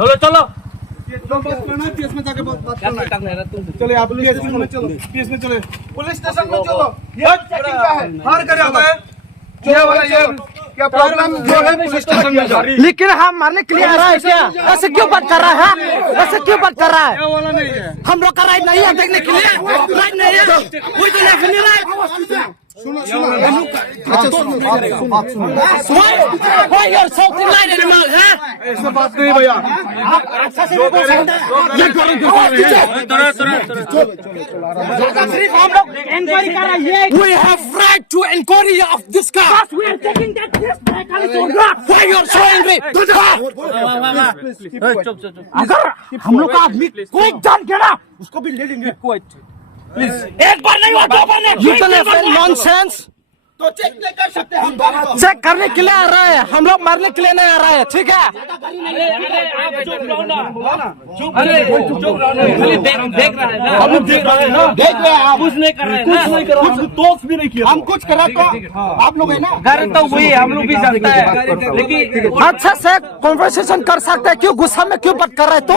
चलो चलो चलो आप पुलिस स्टेशन में चलो, केस में चले, पुलिस स्टेशन में चलो। ये चेकिंग क्या है? हर कर आता है क्या वाला ये क्या प्रॉब्लम जो है पुलिस स्टेशन में जाओ। लेकिन हम मारने के लिए आ रहा है क्या? ऐसे क्यों बात कर रहा है? ऐसे क्यों बात कर रहा है? क्या वाला नहीं है? हम लोग का राइट नहीं है देखने के लिए, राइट नहीं है। कोई तो नहीं है। सुनो सुनो Why you are so polite animal, huh? ऐसा बात नहीं भैया। अच्छा से बोल सकते हैं। ये करो सिर्फ हम लोग इंक्वायरी कर रहे हैं। We have right to inquiry of this car. But we are taking that this vehicle is on road. Why you are so angry? अगर हम लोग का आदमी कोई जान के ना उसको भी ले लेंगे। प्लीज एक बार नहीं हुआ, दो बार नहीं। You can have nonsense. तो चेक नहीं कर सकते हम। चेक करने के लिए आ रहा है, हम लोग मारने के लिए नहीं आ रहा है, ठीक है? आप चुप रहो ना, अरे चुप रहो ना, खाली देख रहा है ना, हम लोग देख रहे हैं ना, देख रहे हैं आप, कुछ नहीं कर रहे हैं, कुछ नहीं कर रहे, कुछ दोष भी नहीं किया, हम कुछ करा तो आप लोग है ना, घर तो वही हम लोग भी जानता है, लेकिन अच्छा से कॉन्वर्सेशन कर सकते हैं, क्यों गुस्सा में क्यों बात कर रहे हैं? तो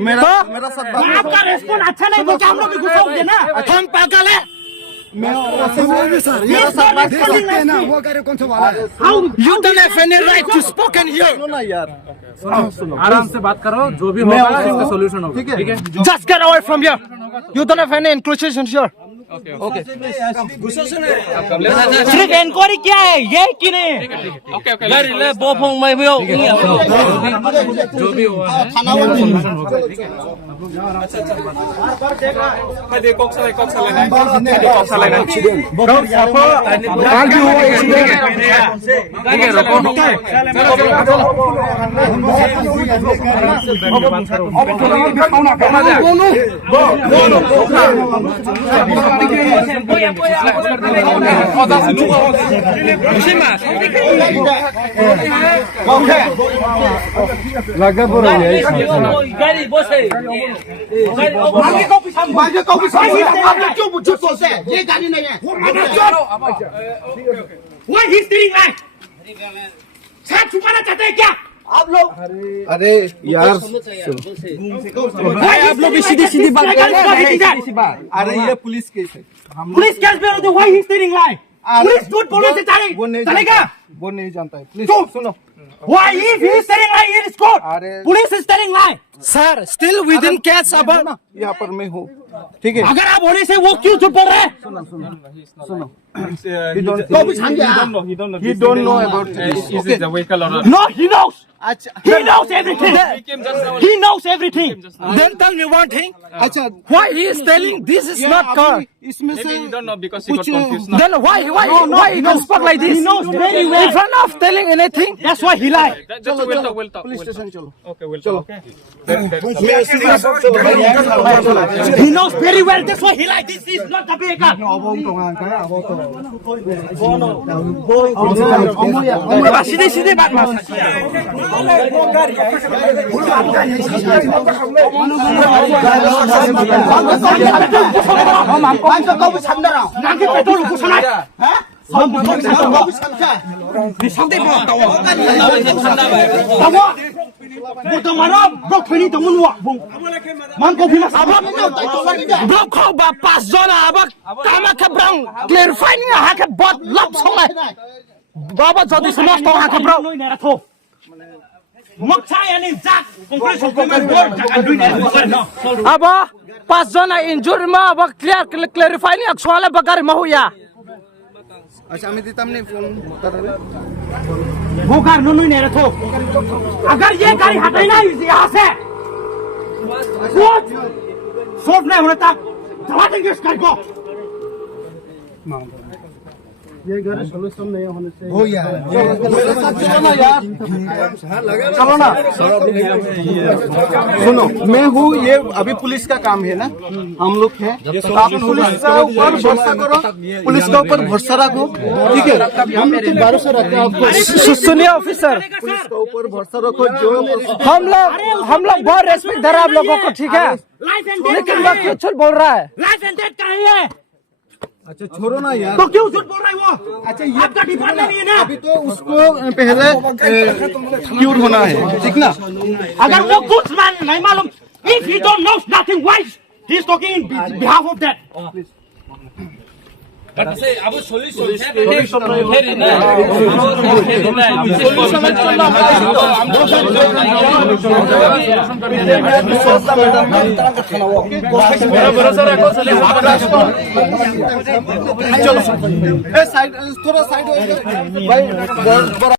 मेरा साथ आपका रेस्पॉन्स अच्छा नहीं बोलते, हम लोग भी गुस्सा होंगे ना, हम पागल है। मेरा साथ बात कर सकते हैं ना, वो करे कौन सा वाला है? You don't have any right to speak in here. सुनो यार, आराम से बात करो, जो भी होगा इसका सोल्यूशन होगा, ठीक है? Just get away from here. You don't have any inclusion here. Okay सिर्फ इंक्वायरी क्या है, ये कि नहीं? ओके ले वो फोन में भी हो, जो भी हुआ है सोल्यूशन होगा, ठीक है? मैं देखो कौन सा लेना है, कौन सा लेना है, ठीक है रुको, लगा बोलो ये गाड़ी बस है, मांगे को भी आप लोग क्यों मुझे सोचते हैं? ये गाड़ी नहीं है। Why he's stealing life? शायद छुपाना चाहते हैं क्या आप लोग? अरे यार, भाई आप लोग सीधी सीधी बात कर रहे हैं। अरे ये पुलिस केस है, पुलिस केस में होते, why he's stealing life? Police झूठ बोलने से चलेगा? वो नहीं जानता है। प्लीज सुनो, Why if he is telling lie in court? अरे Police is telling lie. Sir, still within case अब यहाँ पर मैं हूँ, ठीक है? अगर आप होने से वो क्यों चुप बोल रहे हैं? सुनो he don't know about this. Okay. No, he knows. अच्छा, He knows everything. He knows everything. Then tell me one thing. अच्छा, Why he is telling this is not car? इसमें से कुछ Then why he don't speak like this? He knows very well. In front of telling anything, that's why he lied. चलो police station चलो। चलो He knows very well. That's why he lied. This is not the vehicle. सीधे सीधे बात मार petrol बाबा जति सुनोस् त उहाँको ब्रो अब 5 जना इन्जुरीमा अब क्लियरिफाई नि अक्सुवाले बगार म हो या अच्छा मैं देता हमने फोन बता रहे वो कार नो नहीं रखो अगर ये गाड़ी हटाई ना यहाँ से सोच नहीं होने तक दबा देंगे इस गाड़ी को ये घर सोल्यूशन नहीं होने से हो यार चलो ना सुनो मैं हूँ ये अभी पुलिस का काम है ना हम लोग हैं आप पुलिस के ऊपर भरोसा करो पुलिस के ऊपर भरोसा रखो ठीक है हम लोग भरोसा रखते हैं आपको सुनिए ऑफिसर पुलिस के ऊपर भरोसा रखो जो हम लोग बहुत रेस्पेक्ट दे रहे हैं आप लोगों को ठीक है लेकिन वह क्यों झूठ बोल रहा है लाइफ एंड डेथ का है अच्छा छोड़ो ना यार। तो क्यों झूठ बोल रहा है वो? अच्छा ये आपका डिपार्टमेंट नहीं है ना? अभी तो उसको पहले क्यूर होना है, ठीक ना? अगर वो कुछ नहीं मालूम, if he don't know nothing, why he is talking in behalf of that? kasi abo solution heri na solution चलो साइड थोड़ा साइड हो भाई।